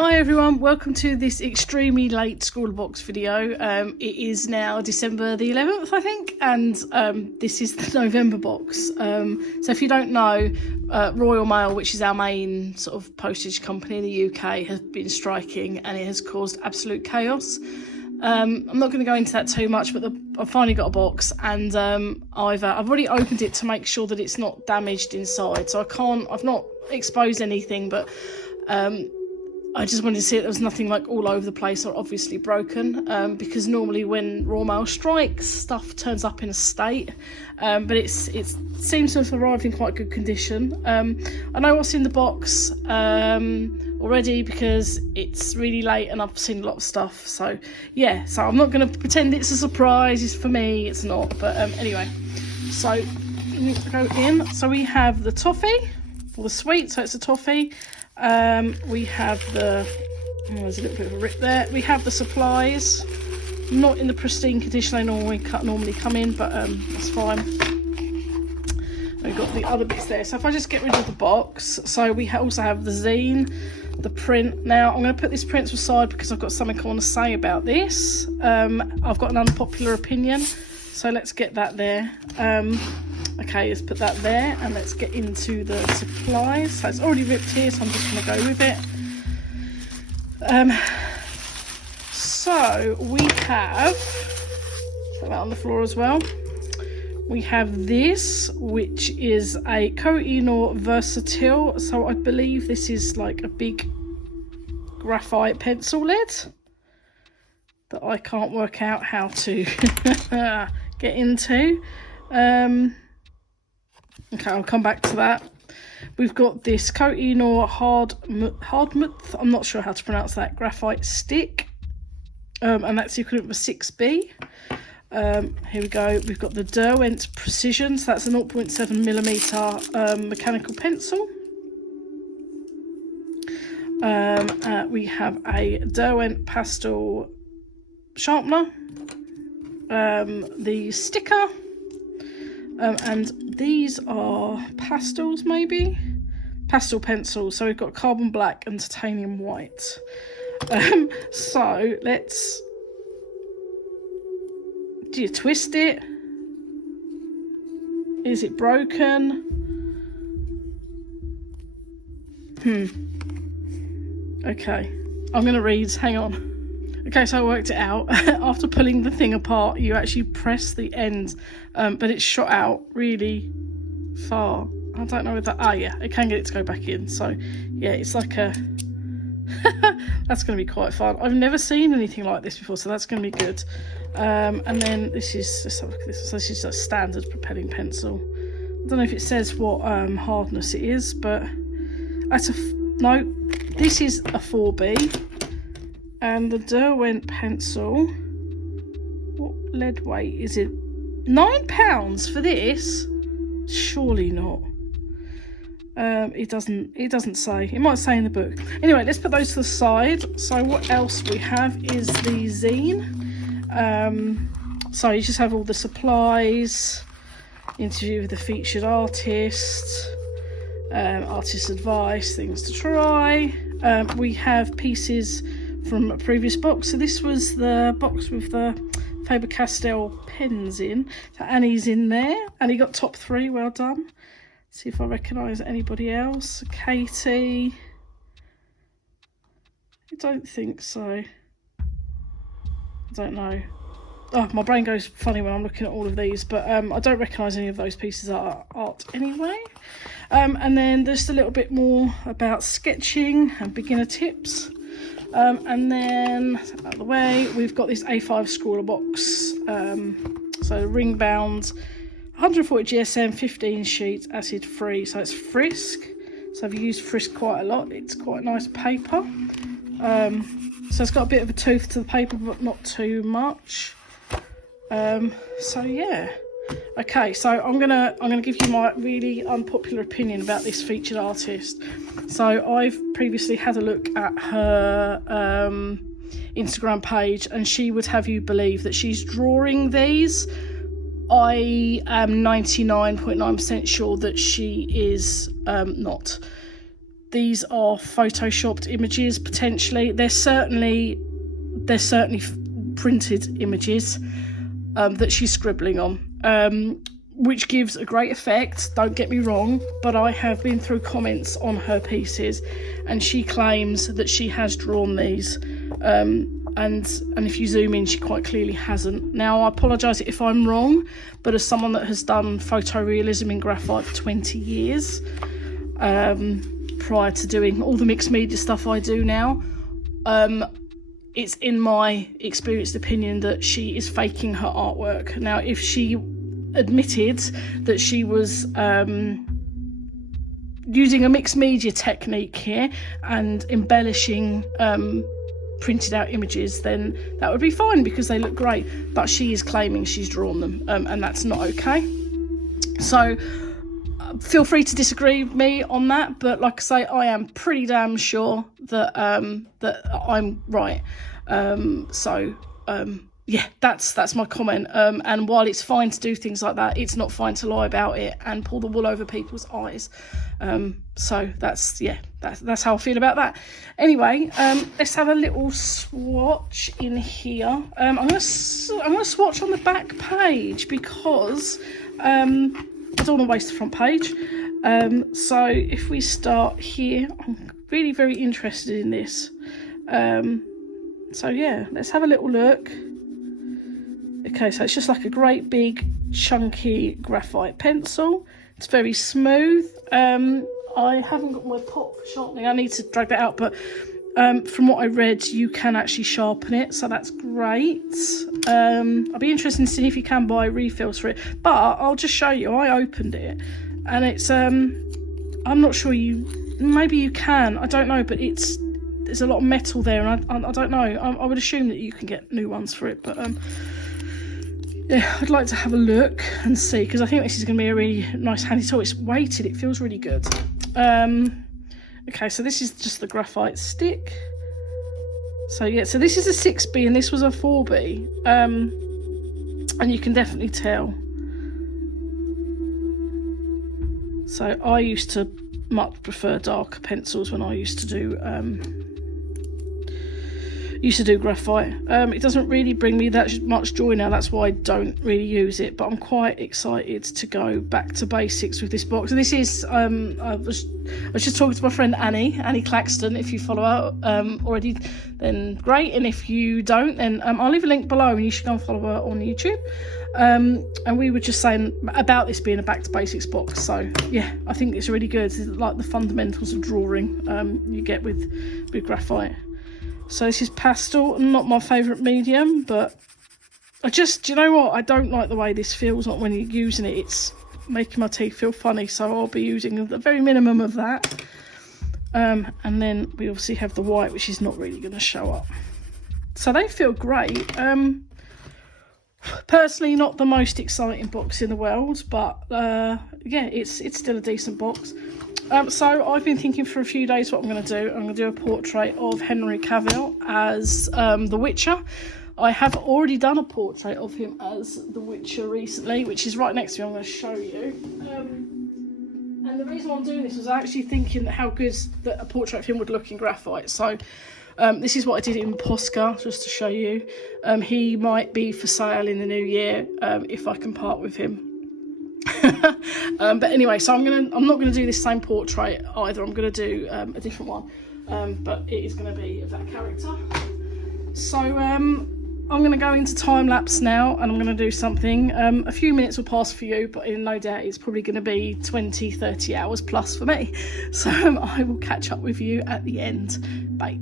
Hi everyone, welcome to this extremely late SCRAWLRBOX video. It is now December the 11th, I think, and this is the November box. So if you don't know, Royal Mail, which is our main sort of postage company in the UK, has been striking and it has caused absolute chaos. I'm not going to go into that too much, but I've finally got a box, and I've already opened it to make sure that it's not damaged inside. So I've not exposed anything, but I just wanted to see that there was nothing like all over the place or obviously broken, because normally when Royal Mail strikes, stuff turns up in a state, but it seems to have arrived in quite good condition. I know what's in the box already because it's really late and I've seen a lot of stuff, so yeah, so I'm not going to pretend it's a surprise. It's for me, it's not, but anyway, so we need to go in. So we have the toffee, or the sweet, so it's a toffee. We have there's a little bit of a rip there. We have the supplies, not in the pristine condition they normally come in, but that's fine. We've got the other bits there. So if I just get rid of the box, so we also have the zine, the print. Now I'm going to put this print aside because I've got something I want to say about this. I've got an unpopular opinion, so let's get that there. Okay, let's put that there and let's get into the supplies. So it's already ripped here, so I'm just going to go with it. So we have, put that on the floor as well. We have this, which is a koh-i-noor versatile. So I believe this is like a big graphite pencil lead that I can't work out how to get into. Okay, I'll come back to that. We've got this koh-i-noor hardmuth, I'm not sure how to pronounce that, graphite stick, and that's the equivalent of a 6B. Here we go. We've got the Derwent Precision, so that's a 0.7mm mechanical pencil. We have a Derwent pastel sharpener, the sticker. And these are pastels, maybe? Pastel pencils. So we've got carbon black and titanium white. So let's... Do you twist it? Is it broken? Okay. I'm going to read. Hang on. Okay, so I worked it out. After pulling the thing apart, you actually press the end, but it's shot out really far. I don't know whether... yeah, I can get it to go back in. So, yeah, it's like a... That's going to be quite fun. I've never seen anything like this before, so that's going to be good. And then this is... Let's have a look at this. This is a standard propelling pencil. I don't know if it says what hardness it is, but... That's no, this is a 4B. And the Derwent pencil, what lead weight is it? £9 for this? Surely not. It doesn't say. It might say in the book. Anyway, let's put those to the side. So what else we have is the zine. So you just have all the supplies, interview with the featured artist, artist advice, things to try. We have pieces from a previous box. So this was the box with the Faber-Castell pens in. So Annie's in there. Annie got top 3, well done. See if I recognise anybody else. Katie. I don't think so. I don't know. Oh, my brain goes funny when I'm looking at all of these, but I don't recognise any of those pieces of art anyway. And then just a little bit more about sketching and beginner tips. And then out of the way, we've got this A5 SCRAWLRBOX, so ring bound, 140 GSM, 15 sheets, acid free. So it's Frisk. So I've used Frisk quite a lot. It's quite nice paper. So it's got a bit of a tooth to the paper, but not too much. So yeah. Okay, so I'm gonna give you my really unpopular opinion about this featured artist. So I've previously had a look at her Instagram page, and she would have you believe that she's drawing these. I am 99.9% sure that she is not. these are photoshopped images potentially. They're certainly printed images that she's scribbling on, which gives a great effect, don't get me wrong, but I have been through comments on her pieces and she claims that she has drawn these, and if you zoom in, she quite clearly hasn't. Now, I apologise if I'm wrong, but as someone that has done photorealism in graphite for 20 years, prior to doing all the mixed media stuff I do now, it's in my experienced opinion that she is faking her artwork. Now, if she admitted that she was using a mixed media technique here and embellishing printed out images, then that would be fine because they look great, but she is claiming she's drawn them, and that's not okay. So feel free to disagree with me on that, but like I say, I am pretty damn sure that that I'm right. Yeah, that's my comment. And while it's fine to do things like that, it's not fine to lie about it and pull the wool over people's eyes. So that's how I feel about that. Anyway, let's have a little swatch in here. I'm gonna swatch on the back page because I don't want to waste the front page. So if we start here, I'm really very interested in this. So yeah, let's have a little look. Okay, so it's just like a great big chunky graphite pencil. It's very smooth. I haven't got my pot for sharpening. I need to drag that out, but from what I read, you can actually sharpen it, so that's great. I'll be interested in seeing if you can buy refills for it, but I'll just show you. I opened it, and it's I'm not sure maybe you can. I don't know, but there's a lot of metal there, and I don't know. I would assume that you can get new ones for it, but yeah, I'd like to have a look and see, because I think this is going to be a really nice handy tool. It's weighted, it feels really good. Okay, so this is just the graphite stick. So yeah, so this is a 6B and this was a 4B. And you can definitely tell. So I used to much prefer darker pencils when I used to do graphite. It doesn't really bring me that much joy now, that's why I don't really use it, but I'm quite excited to go back to basics with this box. And this is I was just talking to my friend Annie Claxton. If you follow her already, then great, and if you don't, then I'll leave a link below and you should go and follow her on YouTube. And we were just saying about this being a back to basics box, so yeah, I think it's really good. It's like the fundamentals of drawing you get with graphite. So this is pastel, not my favourite medium, but do you know what? I don't like the way this feels. Not when you're using it, it's making my teeth feel funny. So I'll be using the very minimum of that. And then we obviously have the white, which is not really going to show up. So they feel great. Personally, not the most exciting box in the world, but yeah, it's still a decent box. So I've been thinking for a few days what I'm going to do. I'm going to do a portrait of Henry Cavill as The Witcher. I have already done a portrait of him as The Witcher recently, which is right next to me. I'm going to show you. And the reason I'm doing this was actually thinking how good that a portrait of him would look in graphite. So this is what I did in Posca, just to show you. He might be for sale in the new year if I can part with him. But anyway, so I'm not gonna do this same portrait either. I'm gonna do a different one, but it is gonna be of that character. So I'm gonna go into time lapse now, and I'm gonna do something. A few minutes will pass for you, but in no doubt it's probably gonna be 20-30 hours plus for me. So I will catch up with you at the end. Bye.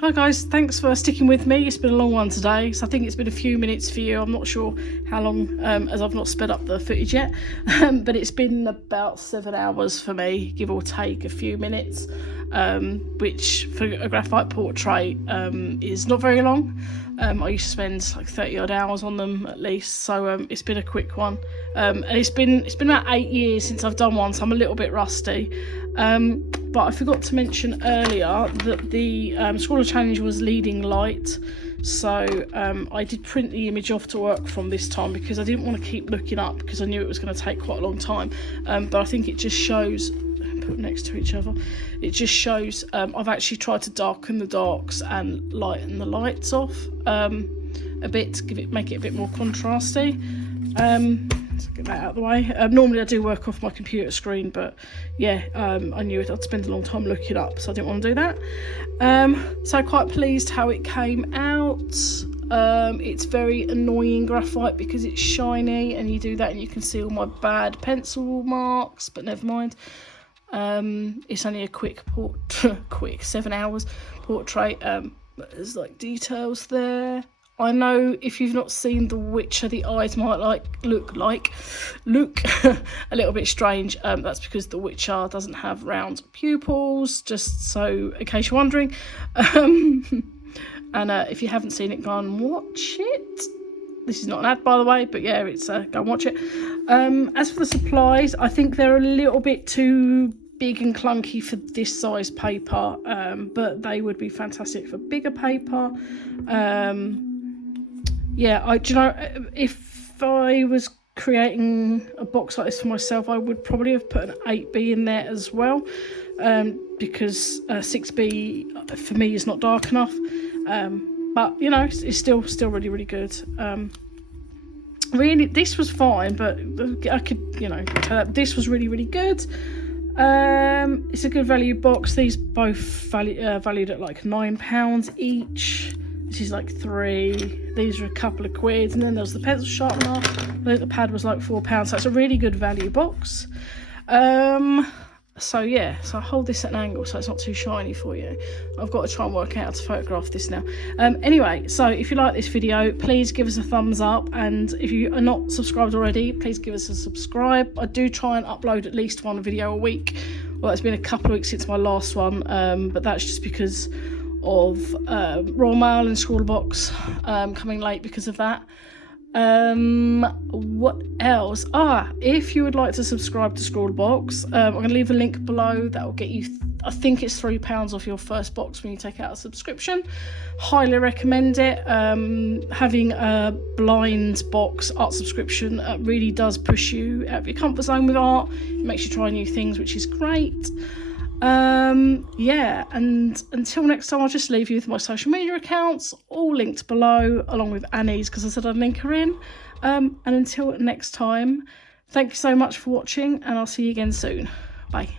Hi guys, thanks for sticking with me. It's been a long one today, so I think it's been a few minutes for you. I'm not sure how long, as I've not sped up the footage yet, but it's been about 7 hours for me, give or take a few minutes, which for a graphite portrait is not very long. I used to spend like 30 odd hours on them at least, so it's been a quick one. And it's been about 8 years since I've done one, so I'm a little bit rusty. But I forgot to mention earlier that the Scrawler Challenge was leading light, so I did print the image off to work from this time because I didn't want to keep looking up because I knew it was going to take quite a long time. But I think it just shows, put next to each other, it just shows I've actually tried to darken the darks and lighten the lights off a bit to make it a bit more contrasty. Let's get that out of the way. Normally I do work off my computer screen, but yeah, I knew I'd spend a long time looking up, so I didn't want to do that. So quite pleased how it came out. It's very annoying graphite because it's shiny, and you do that and you can see all my bad pencil marks, but never mind. It's only a quick 7 hours portrait, but there's like details there. I know if you've not seen The Witcher, the eyes might look a little bit strange. That's because The Witcher doesn't have round pupils, just so in case you're wondering. And if you haven't seen it, go and watch it. This is not an ad, by the way, but yeah, it's go and watch it. As for the supplies, I think they're a little bit too big and clunky for this size paper, but they would be fantastic for bigger paper. Yeah, do you know, if I was creating a box like this for myself, I would probably have put an 8B in there as well, because 6B for me is not dark enough. But you know, it's still really, really good. Really, this was fine, but I could, you know, tell that this was really, really good. It's a good value box. These both valued at like £9 each. This is like £3. These are a couple of quid, and then there's the pencil sharpener. I think the pad was like £4, so it's a really good value box. So yeah, so I'll hold this at an angle so it's not too shiny for you. I've got to try and work out how to photograph this now. Anyway, so if you like this video, please give us a thumbs up, and if you are not subscribed already, please give us a subscribe. I do try and upload at least one video a week. Well, it's been a couple of weeks since my last one, but that's just because of Royal Mail and SCRAWLRBOX coming late because of that. What else? If you would like to subscribe to SCRAWLRBOX, I'm going to leave a link below that will get you, I think it's £3 off your first box when you take out a subscription. Highly recommend it. Having a blind box art subscription really does push you out of your comfort zone with art. It makes you try new things, which is great. Yeah, and until next time, I'll just leave you with my social media accounts, all linked below, along with Annie's, because I said I'd link her in. And until next time, thank you so much for watching, and I'll see you again soon. Bye.